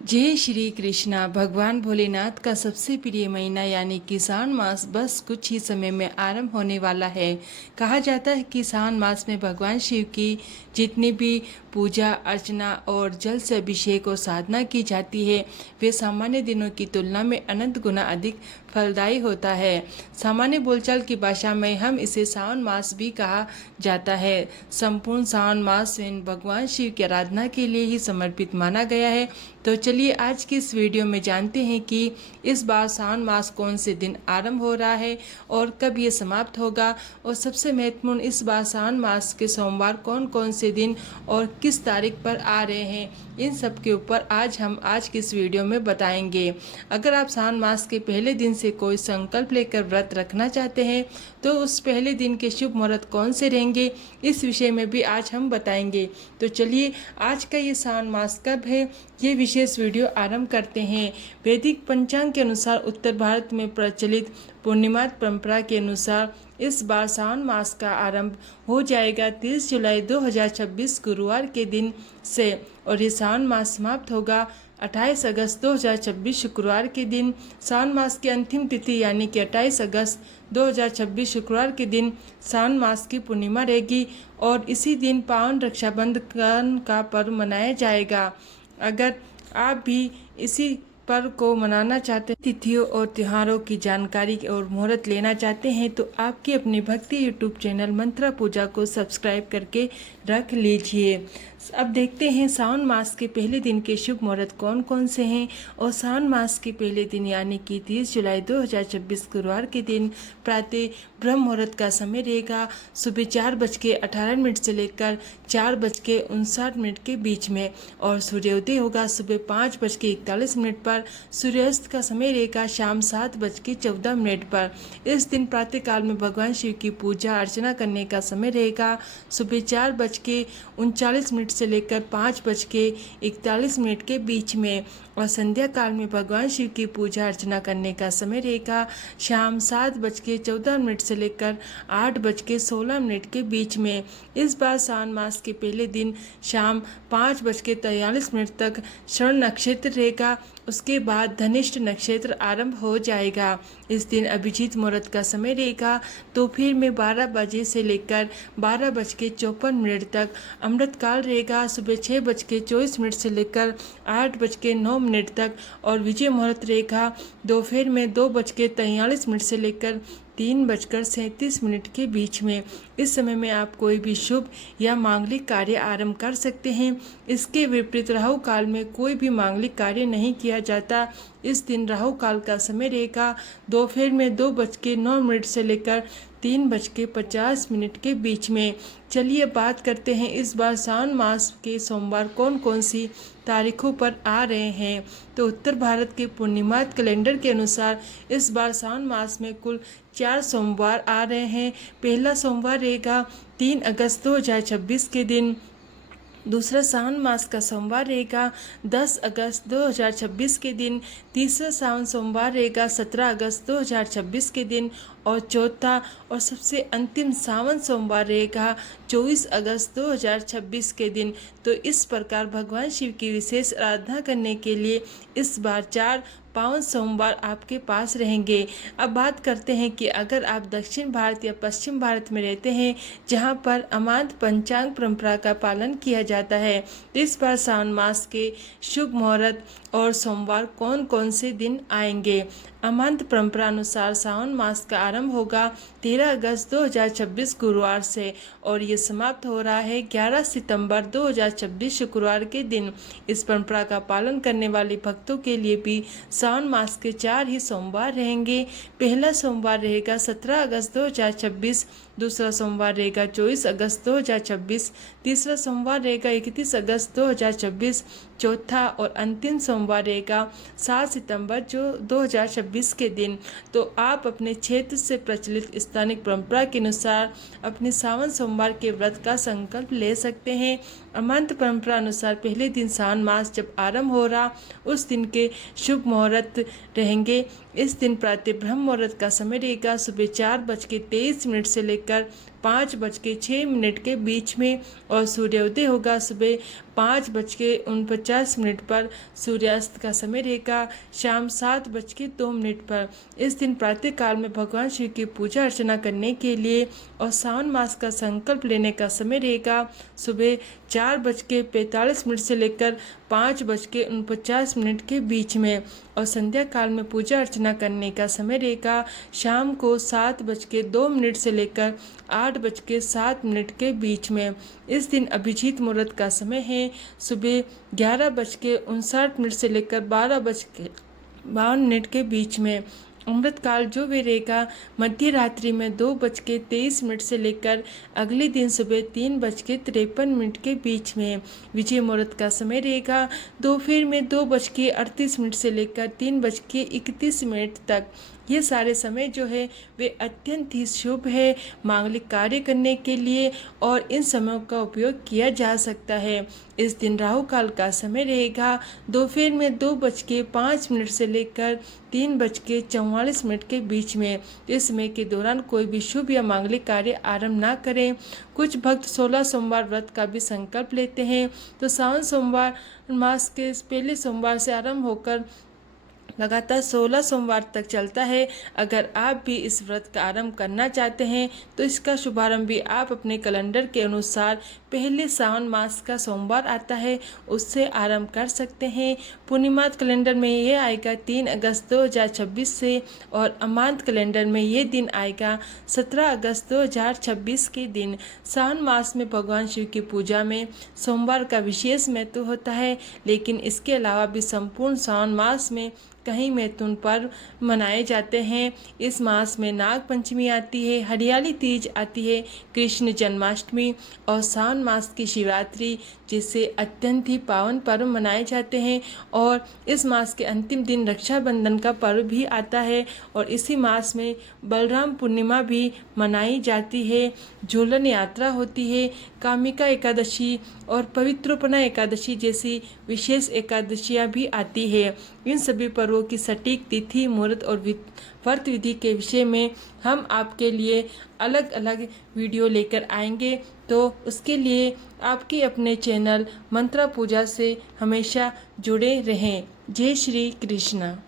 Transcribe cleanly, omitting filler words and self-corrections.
जय श्री कृष्णा। भगवान भोलेनाथ का सबसे प्रिय महीना यानी कि सावन मास बस कुछ ही समय में आरंभ होने वाला है। कहा जाता है कि सावन मास में भगवान शिव की जितनी भी पूजा अर्चना और जल से अभिषेक और साधना की जाती है वे सामान्य दिनों की तुलना में अनंत गुना अधिक फलदायी होता है। सामान्य बोलचाल की भाषा में हम इसे सावन मास भी कहा जाता है। संपूर्ण सावन मास में भगवान शिव की आराधना के लिए ही समर्पित माना गया है। तो चलिए आज की इस वीडियो में जानते हैं कि इस बार सावन मास कौन से दिन आरंभ हो रहा है और कब ये समाप्त होगा, और सबसे महत्वपूर्ण इस बार सावन मास के सोमवार कौन कौन से दिन और किस तारीख पर आ रहे हैं। इन सब के ऊपर हम आज की इस वीडियो में बताएंगे। अगर आप सावन मास के पहले दिन से कोई संकल्प लेकर व्रत रखना चाहते हैं तो उस पहले दिन के शुभ मुहूर्त कौन से रहेंगे, इस विषय में भी आज हम बताएंगे। तो चलिए आज का ये सावन मास कब है ये विशेष वीडियो आरंभ करते हैं। वैदिक पंचांग के अनुसार उत्तर भारत में प्रचलित पूर्णिमा परंपरा के अनुसार इस बार सावन मास का आरंभ हो जाएगा 30 जुलाई 2026 गुरुवार के दिन से, और ये सावन मास समाप्त होगा 28 अगस्त 2026 शुक्रवार के दिन। सावन मास की अंतिम तिथि यानी कि 28 अगस्त 2026 शुक्रवार के दिन सावन मास की पूर्णिमा रहेगी और इसी दिन पावन रक्षाबंधन का पर्व मनाया जाएगा। अगर आप भी इसी पर्व को मनाना चाहते हैं, तिथियों और त्योहारों की जानकारी और मुहूर्त लेना चाहते हैं तो आपकी अपनी भक्ति यूट्यूब चैनल मंत्रा पूजा को सब्सक्राइब करके रख लीजिए। अब देखते हैं सावन मास के पहले दिन के शुभ मुहूर्त कौन कौन से हैं। और सावन मास के पहले दिन यानी कि 30 जुलाई 2026 गुरुवार के दिन प्रातः ब्रह्म मुहूर्त का समय रहेगा सुबह 4:18 से लेकर 4:59 के बीच में, और सूर्योदय होगा सुबह 5:41 पर। सूर्यास्त का समय रहेगा शाम 7:14 पर। इस दिन प्रातःकाल में भगवान शिव की पूजा अर्चना करने का समय रहेगा सुबह 4:39 से लेकर 5:41 के बीच में, और संध्या काल में भगवान शिव की पूजा अर्चना करने का समय रहेगा शाम 7:14 से लेकर 8:16 के बीच में। इस बार सावन मास के पहले दिन शाम 5:43 तक श्रवण नक्षत्र रहेगा, उसके बाद धनिष्ठ नक्षत्र आरंभ हो जाएगा। इस दिन अभिजीत मुहूर्त का समय रहेगा दोपहर में 12 बजे से लेकर 12:54 तक। अमृत काल रहेगा सुबह 6:24 से लेकर 8:09 तक, और विजय मुहूर्त रहेगा दोपहर में 2:43 से लेकर 3:37 के बीच में। इस समय में आप कोई भी शुभ या मांगलिक कार्य आरंभ कर सकते हैं। इसके विपरीत राहु काल में कोई भी मांगलिक कार्य नहीं किया जाता। इस दिन राहु काल का समय रहेगा दोपहर में 2:09 से लेकर 3:50 के बीच में। चलिए बात करते हैं इस बार सावन मास के सोमवार कौन कौन सी तारीखों पर आ रहे हैं। तो उत्तर भारत के पूर्णिमा कैलेंडर के अनुसार इस बार सावन मास में कुल 4 सोमवार आ रहे हैं। पहला सोमवार रहेगा 3 अगस्त 2026 के दिन। दूसरा सावन मास का सोमवार रहेगा 10 अगस्त 2026 के दिन। तीसरा सावन सोमवार रहेगा 17 अगस्त 2026 के दिन, और चौथा और सबसे अंतिम सावन सोमवार रहेगा 24 अगस्त 2026 के दिन। तो इस प्रकार भगवान शिव की विशेष आराधना करने के लिए इस बार 4 पावन सोमवार आपके पास रहेंगे। अब बात करते हैं कि अगर आप दक्षिण भारत या पश्चिम भारत में रहते हैं जहां पर अमांत पंचांग परंपरा का पालन किया जाता है, तो इस बार सावन मास के शुभ मुहूर्त और सोमवार कौन कौन से दिन आएंगे। अमांत परंपरा अनुसार सावन मास का आरंभ होगा 13 अगस्त 2026 गुरुवार से, और ये समाप्त हो रहा है 11 सितंबर 2026 शुक्रवार के दिन। इस परंपरा का पालन करने वाले भक्तों के लिए भी सावन मास के 4 ही सोमवार रहेंगे। पहला सोमवार रहेगा 17 अगस्त 2026, दूसरा सोमवार रहेगा 24 अगस्त 2026, तीसरा सोमवार रहेगा 31 अगस्त 2026, चौथा और अंतिम सोमवार रहेगा 7 सितंबर 2026 के दिन। तो आप अपने क्षेत्र से प्रचलित स्थानिक परंपरा के अनुसार अपने सावन सोमवार के व्रत का संकल्प ले सकते हैं। अमांत परंपरा अनुसार पहले दिन सावन मास जब आरंभ हो रहा उस दिन के शुभ मुहूर्त रहेंगे। इस दिन प्रातः ब्रह्म मुहूर्त का समय रहेगा सुबह 4:23 से लेकर 5:06 के बीच में और सूर्योदय होगा सुबह 5:49 पर। सूर्यास्त का समय रहेगा शाम 7:02 पर। इस दिन प्रातः काल में भगवान शिव की पूजा अर्चना करने के लिए और सावन मास का संकल्प लेने का समय रहेगा सुबह 4:45 से लेकर 5:49 के बीच में। और संध्या काल में पूजा अर्चना करने का समय रहेगा शाम को 7:02 से लेकर 8:07 के बीच में। इस दिन अभिजीत मुहूर्त का समय है सुबह 11:59 से लेकर 12:52 के बीच में। अमृत काल जो वे रहेगा मध्य रात्रि में 2:23 से लेकर अगले दिन सुबह 3:53 के बीच में। विजय मुहूर्त का समय रहेगा दोपहर में 2:38 से लेकर 3:31 तक। ये सारे समय जो है वे अत्यंत ही शुभ है मांगलिक कार्य करने के लिए और इन समयों का उपयोग किया जा सकता है। इस दिन राहु काल का समय रहेगा दोपहर में 2:05 से लेकर 3:44 के बीच में। इस समय के दौरान कोई भी शुभ या मांगलिक कार्य आरंभ ना करें। कुछ भक्त 16 सोमवार व्रत का भी संकल्प लेते हैं, तो सावन सोमवार मास के पहले सोमवार से आरंभ होकर लगातार 16 सोमवार तक चलता है। अगर आप भी इस व्रत का आरंभ करना चाहते हैं तो इसका शुभारंभ भी आप अपने कैलेंडर के अनुसार पहले सावन मास का सोमवार आता है उससे आरंभ कर सकते हैं। पूर्णिमात कैलेंडर में ये आएगा 3 अगस्त 2026 से और अमांत कैलेंडर में ये दिन आएगा 17 अगस्त 2026 के दिन। सावन मास में भगवान शिव की पूजा में सोमवार का विशेष महत्व होता है, लेकिन इसके अलावा भी संपूर्ण सावन मास में कई महत्वपूर्ण पर्व मनाए जाते हैं। इस मास में नाग पंचमी आती है, हरियाली तीज आती है, कृष्ण जन्माष्टमी और सावन मास की शिवरात्रि जिससे अत्यंत ही पावन पर्व मनाए जाते हैं। और इस मास के अंतिम दिन रक्षाबंधन का पर्व भी आता है और इसी मास में बलराम पूर्णिमा भी मनाई जाती है, झूलन यात्रा होती है, कामिका एकादशी और पवित्रोपना एकादशी जैसी विशेष एकादशियाँ भी आती है। इन सभी पर्वों की सटीक तिथि, मुहूर्त और व्रत विधि के विषय में हम आपके लिए अलग अलग वीडियो लेकर आएंगे, तो उसके लिए आपके अपने चैनल मंत्रा पूजा से हमेशा जुड़े रहें। जय श्री कृष्ण।